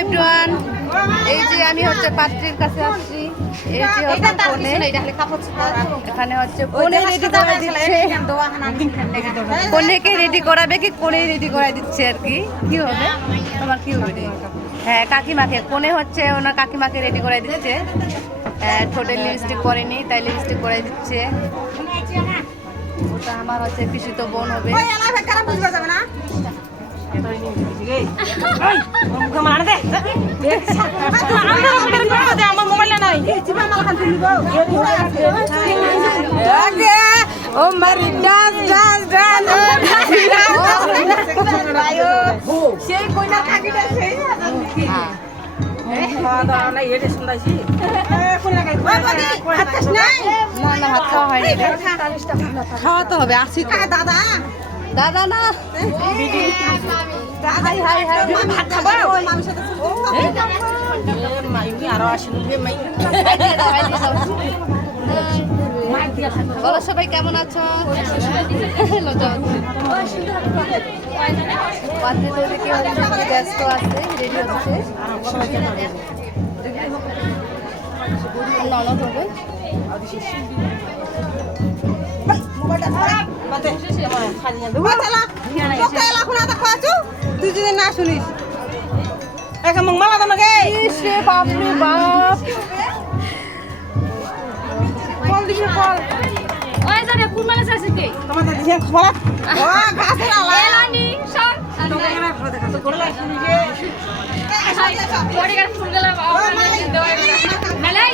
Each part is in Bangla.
এভরিওয়ান, এই যে আমি হচ্ছে পাত্রীর কাছে আসছি। এই যে হচ্ছে কোণে, এখানে হচ্ছে কোণে রেডি করে দিচ্ছে। কোণেকে রেডি করাবে কি কোণেই রেডি করে দিচ্ছে আর কি। কি হবে তোমার, কি হবে? হ্যাঁ, কাকিমাকে। কোণে হচ্ছে ওনার কাকিমাকে রেডি করে দিচ্ছে। ঠোঁটে লিপস্টিক করেনি, তাই লিপস্টিক করে দিচ্ছে। ওটা আমার হচ্ছে পিসিত বোন হবে। ও মারি ডান্স ডান্স ডান্স, সেই কইনা কাকিটা সেই খাওয়াতে হবে। আসি দাদা, দাদা না বলো সবাই কেমন আছো? ব্যস্ত আছে, রেডি হচ্ছে। ননদ হবে। তুই যদি না শুনিস মালা তোমাকে বাপরে বাপ। ফল দিছে ফল। ওই জানে কোন মালা চাইছে কে? তোমাদের দিছে খবর। ও গাছের আলা এলানি সব। তোকে না ফটো দেখা তো করে লাগছিস যে। বডিগার্ড ফুল গেল মেলাই।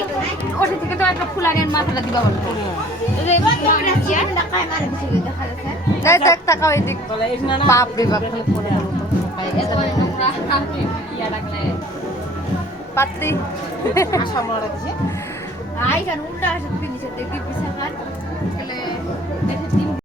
ওটা থেকে তো একটা ফুল আগে মাথাটা দিবা বল। এই যে ঢাকায় মারে দিছে দেখা যাচ্ছে। দেখ দেখ তাকাও এদিক। বাপ রে বাপ খালি পড়ে গেল তো। এত মানে নোংরা ইয়া লাগলে। পাত্রী আশা মরা দিছে। আই জান উল্টা আসে ফিনিশে দেখি